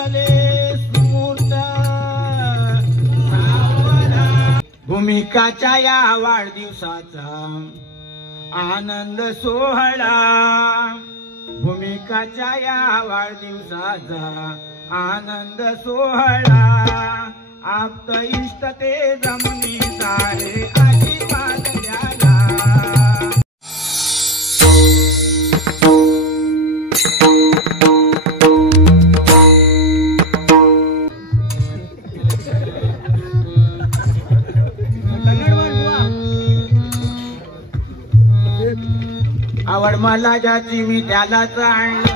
भले सुमूर्त भूमिकाच्या या वाढदिवसाचा आनंद सोहळा भूमिकाच्या या वाढदिवसाचा आनंद सोहळा आप्त इष्ट ते जमनी सारे आशीर्वाद द्याला आवड मला ज्याची मी त्यालाच आणलं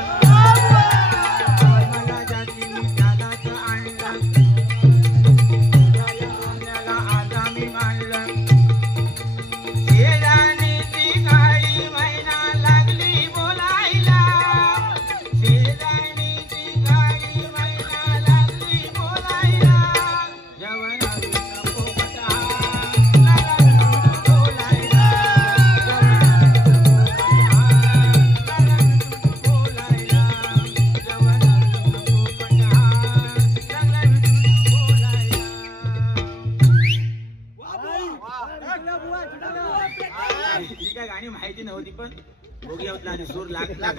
गाणी माहिती नव्हती पण भोगी होतला आणि सूर लागला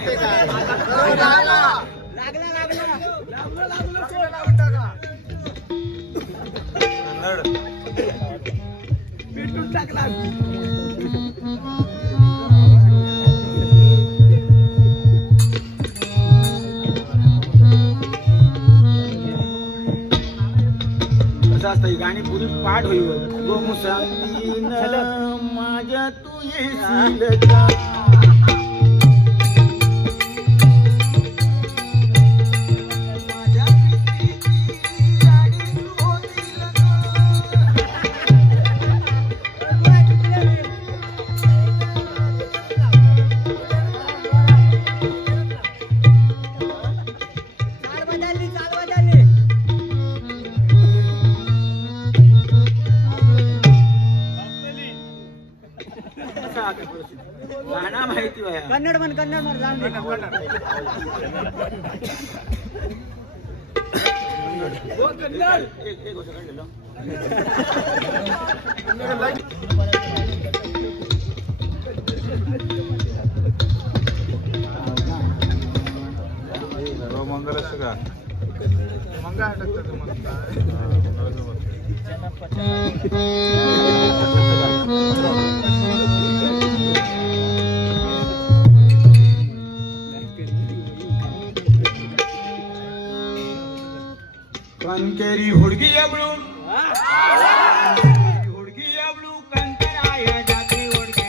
पेटून टाकला कसं असतं ही गाणी पुरी पाठ होईल गो मुसांतीन माझ्या तू येशील का गाणं माहिती कन्नड मन जाऊन दे मंगल का मंगा कंकेरी हुडगी अबळू कंकराय जाते हुडगे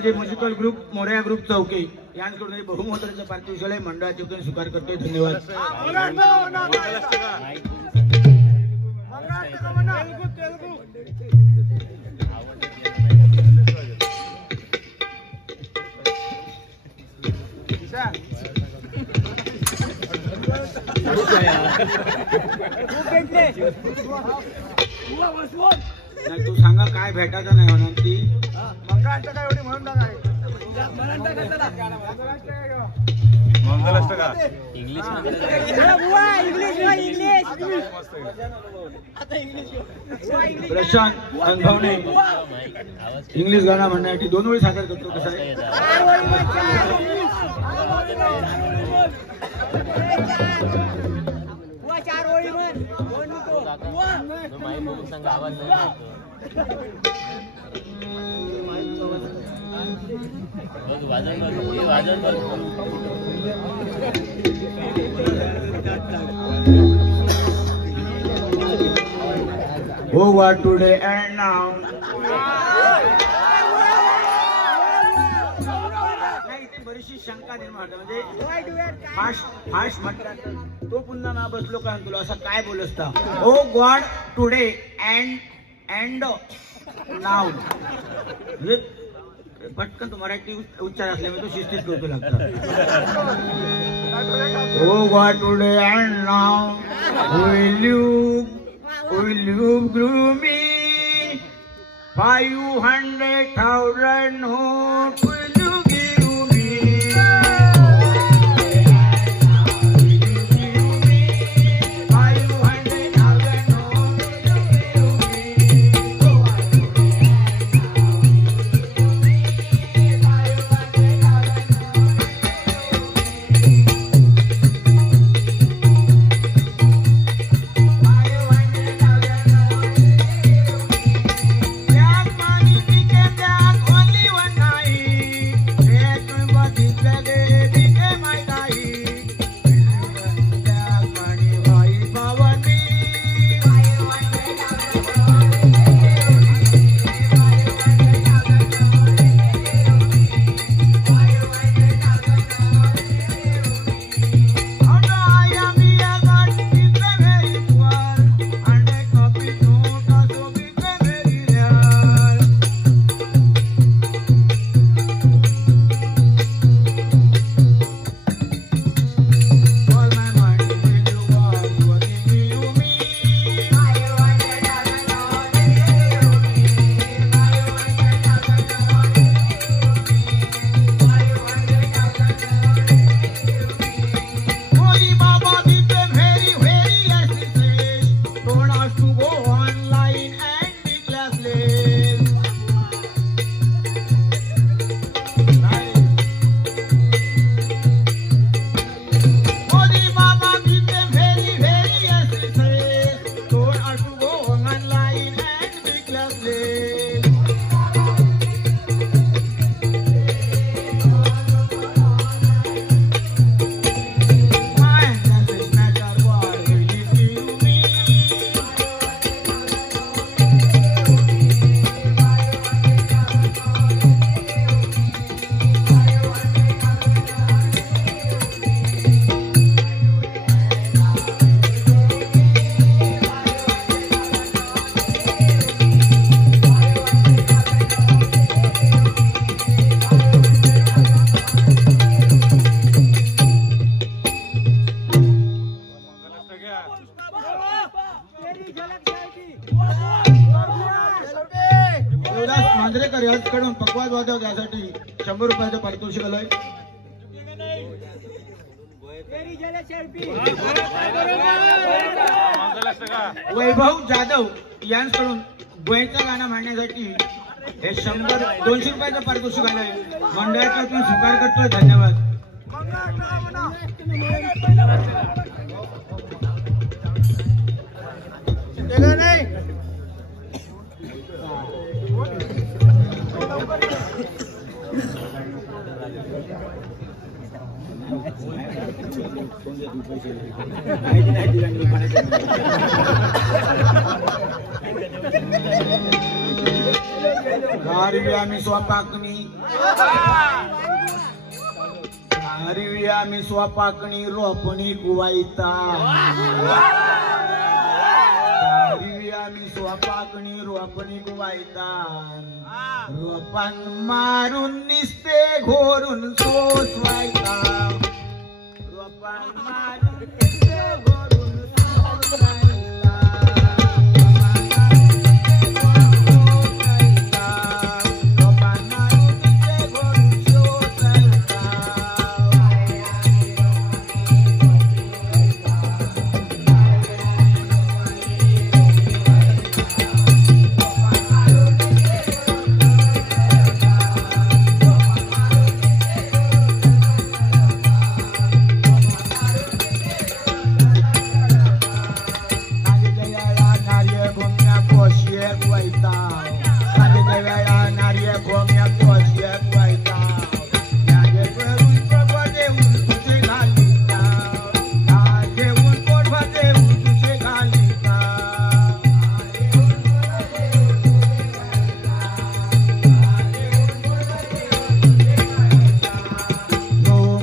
माझे म्युझिकल ग्रुप मोरया ग्रुप चौके यांकडून बहुमोलाचं पारितोषिक मंडळाचे वतीने स्वीकार करतोय. धन्यवाद. नाही तू सांगा काय भेटायचं नाही म्हणून ती मंगलाष्टक काय एवढी म्हणून काय मंगलाष्टक इंग्लिश प्रशांत अनुभवने इंग्लिश गाणं म्हणण्यासाठी 2 वेळी सादर करतो. कसं आहे Oh, what today and now. बरीचशी शंका निर्माण होते. म्हणजे फास्ट म्हटलं तर तो पुन्हा ना बसलो का तुला असं काय बोलसता. ओ गॉड टुडे अँड नाव म्हणजे पटकन तो मराठी उच्चार असल्यामुळे तो शिस्तीत करतो लागतो. Oh god today and now will you groom me 500,000 notes will you give me. Manjrekar यांच्याकडून पक्वाद वादक यासाठी 100 रुपयाचं पारितोषिक आलंय. वैभव जाधव यांच्याकडून गोयचं गाणं म्हणण्यासाठी हे 200 रुपयाचं पारितोषिक आलंय. मंडळाच्या वतीने स्वीकार करतोय. धन्यवाद. गारवी आम्ही स्वपाकणी गारवी आम्ही स्वपाकणी रोपणी कुवायता गारवी आम्ही स्वपाकणी रोपणी कुवायता रोपान मारून निसते घोरून सोसवायता रोपान मारून निसते घोरून सोसवायता रोपान मारून निसते घोरून सोसवायता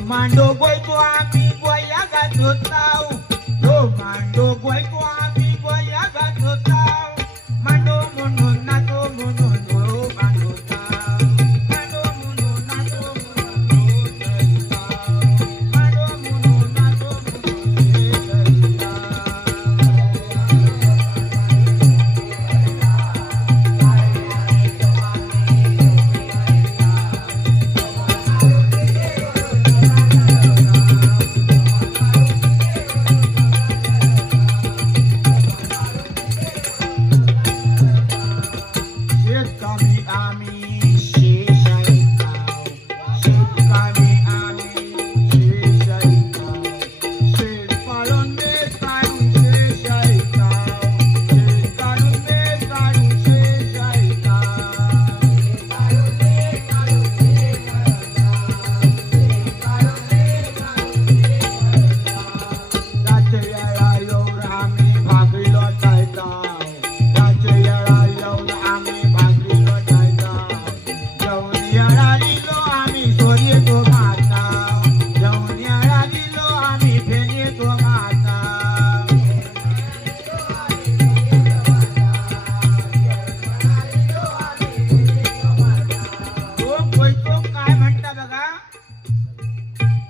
Mando boy to ami boy aga totau. No mando boy to ami boy aga totau. Mando mono nato mono no mando tau. Mando mono nato mono tau. Mando mono nato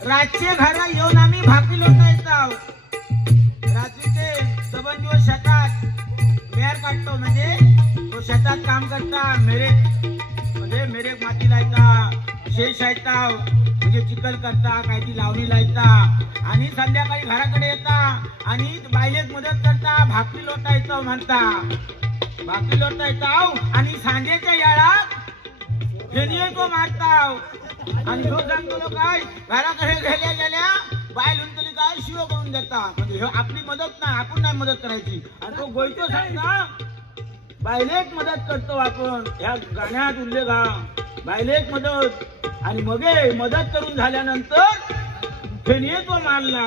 रातचे घरा येऊन आम्ही भाकरी लोटायचो. रात्रीचे सबंध दिवस शेतात मेर काढतो म्हणजे तो शेतात काम करता मेरे माती लायता शेष लायता म्हणजे चिखल करता काय ती लावणी लायता आणि संध्याकाळी घराकडे येता आणि बायलेक मदत करता भाकरी लोटायचो म्हणता भाकरी लोटायचो आणि सांजेच्या याळात फेनिये को मारताव आणि ह्यो सांगतो काय घराकडे गेल्या बाय लुंतली काय शिव करून देता म्हणजे ह्यो आपली मदत नाही आपण नाही मदत करायची आणि तो गोयतो सांगता बायलेक मदत करतो आपण ह्या गाण्यात उल्लेख हा बायलेक मदत आणि मगे मदत करून झाल्यानंतर फेनिये तो मारला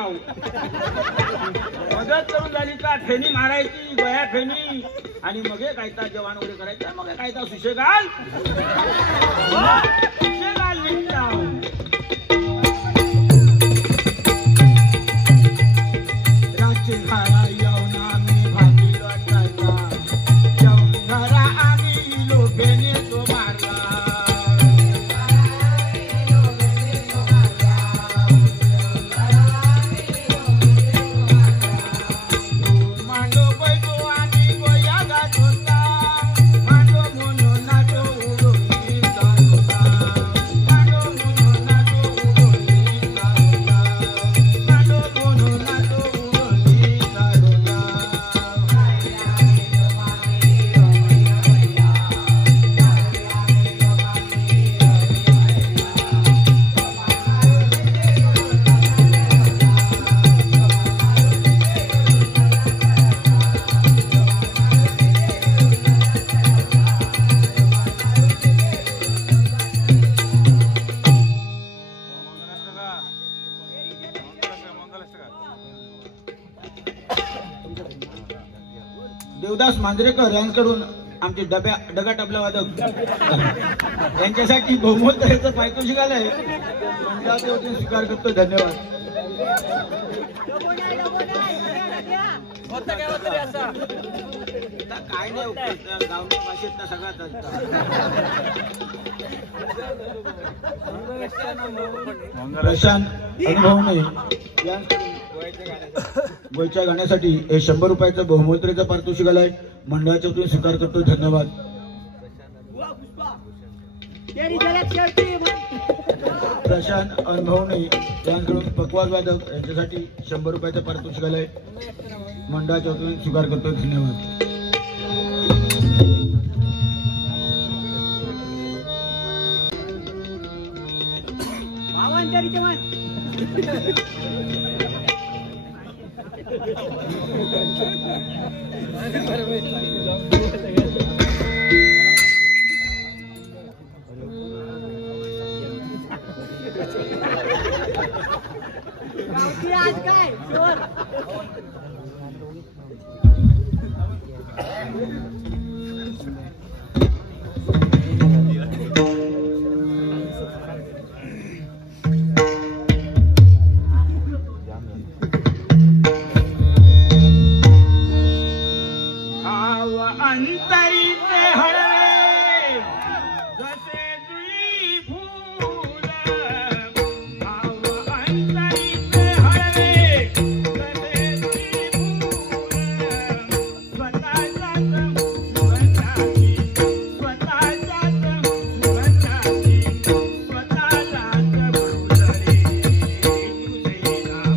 मदत करून झाली का फेनी मारायची गया फेनी आणि मगे कायता जवान वगैरे करायचा मग कायता सुशेगाल निघता रातचे घरा येऊन आम्ही भाकरी लोटायचा येऊन घरा आम्ही लोभेने तो मारला देवदास मांजरेकर यांकडून आमचे डगा टबला वादक यांच्यासाठी बहुमोल पारितोषिक आलंय मंडळाच्या वतीने स्वीकार करतो. धन्यवाद. काय नाही गावठी भाषेत सगळ्यात प्रशांत अनुभवणे वयच्या गाण्यासाठी 100 रुपयाचं बहुमूल्यचं पारितोषिक आलंय मंडळाच्या वतीने स्वीकार करतो. धन्यवाद. प्रशांत अनुभवणे यांकडून पकवाज वादक यांच्यासाठी 100 रुपयाचं पारितोषिक आलंय मंडळाच्या वतीने स्वीकार करतो. धन्यवाद. आज काय अंतरीचे हळवे जसे जुई फूल भाव अंतरीचे हळवे जसे जुई फूल स्वतःच्याच सुगंधाची स्वतःच्याच सुगंधाची स्वतःलाच फुलले तुझे नाम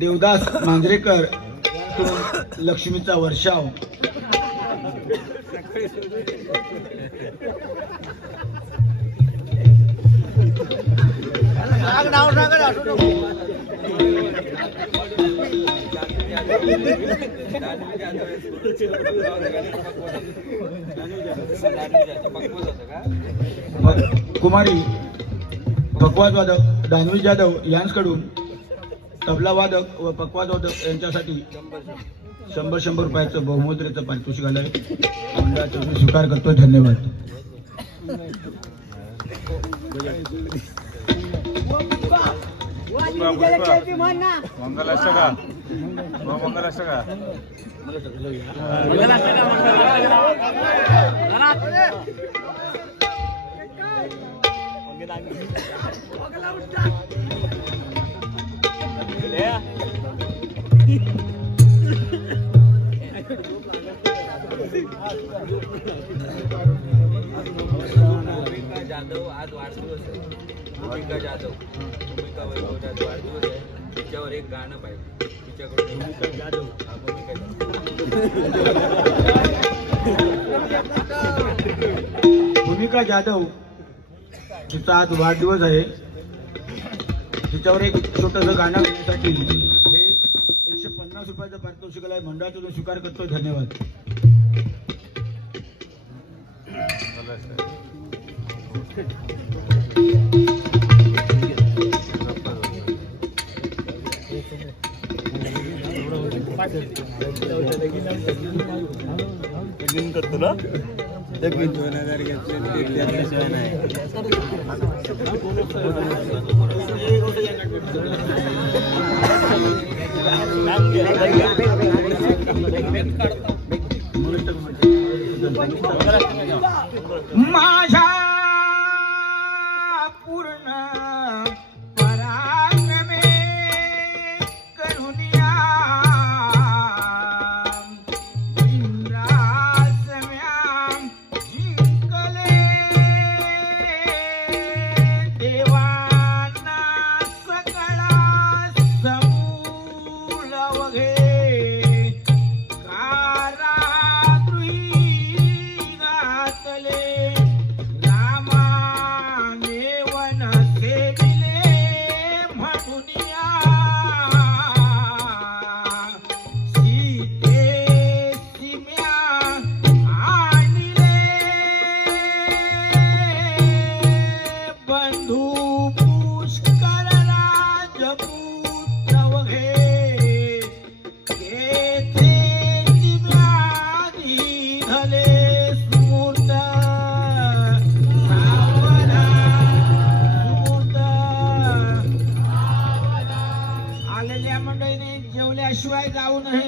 देवदास मांजरेकर लक्ष्मीचा वर्षाव कुमारी पकवाज वादक दानवी जाधव यांच्याकडून तबला वादक व पकवाज वादक यांच्यासाठी 100 रुपयाचं बहुमुद्रेचं पारितोषिक आलंय मंडळाचा स्वीकार करतो. धन्यवाद. जाधव आज वाढदिवस आहे. भूमिका जाधव वैभव जाधव वाढदिवस आहे. तिच्यावर एक गाणं पाहिजे तिच्याकडून. भूमिका जाधव भूमिका जाधव तिचा आज वाढदिवस आहे. तिच्यावर एक छोटंसं गाणं गाण्यासाठी हे 150 रुपयाचं पारितोषिक आहे मंडळाचा स्वीकार करतो. धन्यवाद. करतो ना 2000 घेतले त्याशिवाय नाही. माझ्या पूर्ण पराक्रमे करुनिया इंद्रासम्याम जिंकले देवांना सकळा समूल वघे शिवाय जाऊ नये.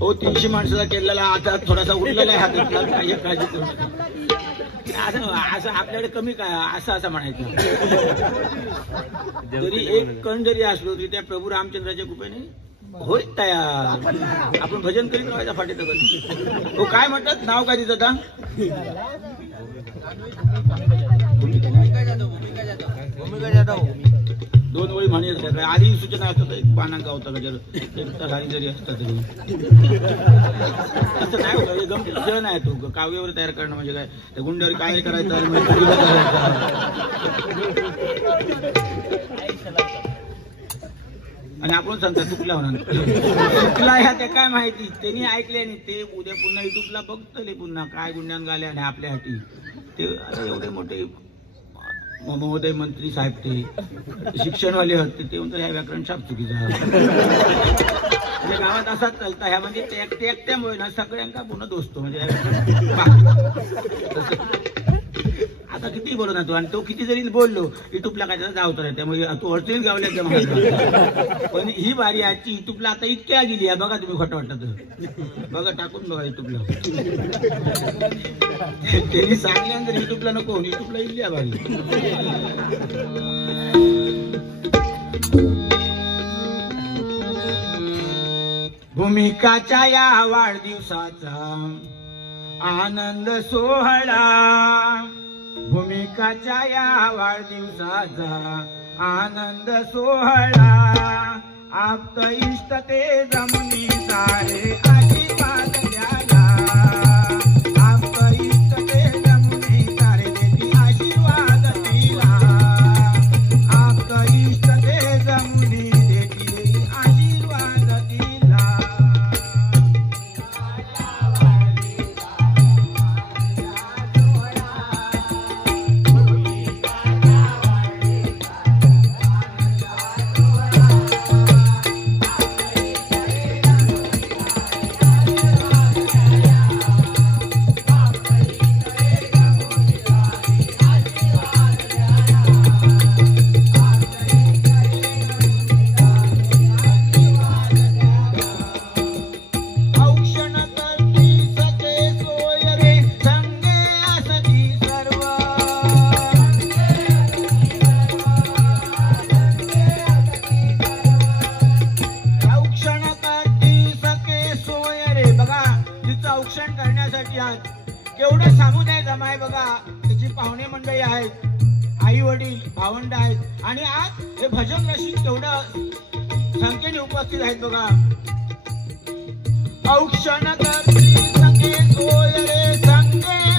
हो 300 माणसाचा केलेला आता थोडासा उरलेला आहे हातातला. काही काळजी करू नका. असं आपल्याकडे कमी काय असं म्हणायचं. जरी एक कण जरी असलो तरी त्या प्रभू रामचंद्राच्या कृपेने होय तयार. आपण भजन करीत राहायचा फाटी तर. हो काय म्हणतात नाव काय तिचं आता? भूमिका जाधव. 2 ओळी म्हणी असतात. आधी सूचना असतात एक पानांका होता का जर एक तास जरी असतात तरी असं नाही होतं. गमतीचा क्षण आहे तो. काव्यावर तयार करणं म्हणजे काय त्या गुंडावर काय करायचं आणि आपण सांगता चुकला होणार. चुकला ह्या ते काय माहिती त्यांनी ऐकले आणि ते उद्या पुन्हा युट्यूबला बघतले पुन्हा काय गुंडान गाले आणि आपल्या हाती ते एवढे मोठे महोदय मंत्री साहेब ते शिक्षणवाले होते ते म्हणतात ह्या व्याकरण शाप चुकीचा. म्हणजे गावात असाच चालता ह्या म्हणजे ते एकट्यामुळे ना सगळ्यांका पुन्हा दोस्तो म्हणजे आता किती बोलू ना तू आणि तो किती जरी बोललो युट्यूबला काय त्याचा जावतो आहे त्यामुळे तू अडचणीत गावल्याचं म्हणा. पण ही बारी आजची युट्यूबला आता इतक्या गेली आहे बघा तुम्ही खोटं वाटत बघा टाकून बघा युट्यूबला. त्यांनी सांगल्यानंतर युट्यूबला नको युट्यूबला इल्ली आहे बारी. भूमिकाच्या या वाढदिवसाचा आनंद सोहळा. भूमिकाच्या या वाढदिवसाचा आनंद सोहळा. आप्त इष्ट ते जमनी सारे आशीर्वाद द्याला. आप्त इष्ट ते जमनी सारे देती आशीर्वाद दिला. आप्त इष्ट ते जमनी देती आशीर्वाद दिला. औक्षण करण्यासाठी आज केवढं समुदाय जमाय बघा. त्याची पाहुणे मंडळी आहेत, आई वडील भावंड आहेत आणि आज हे भजन रसिक केवढं संख्येने उपस्थित आहेत बघा. औक्षण करती सखे सोय रे संगे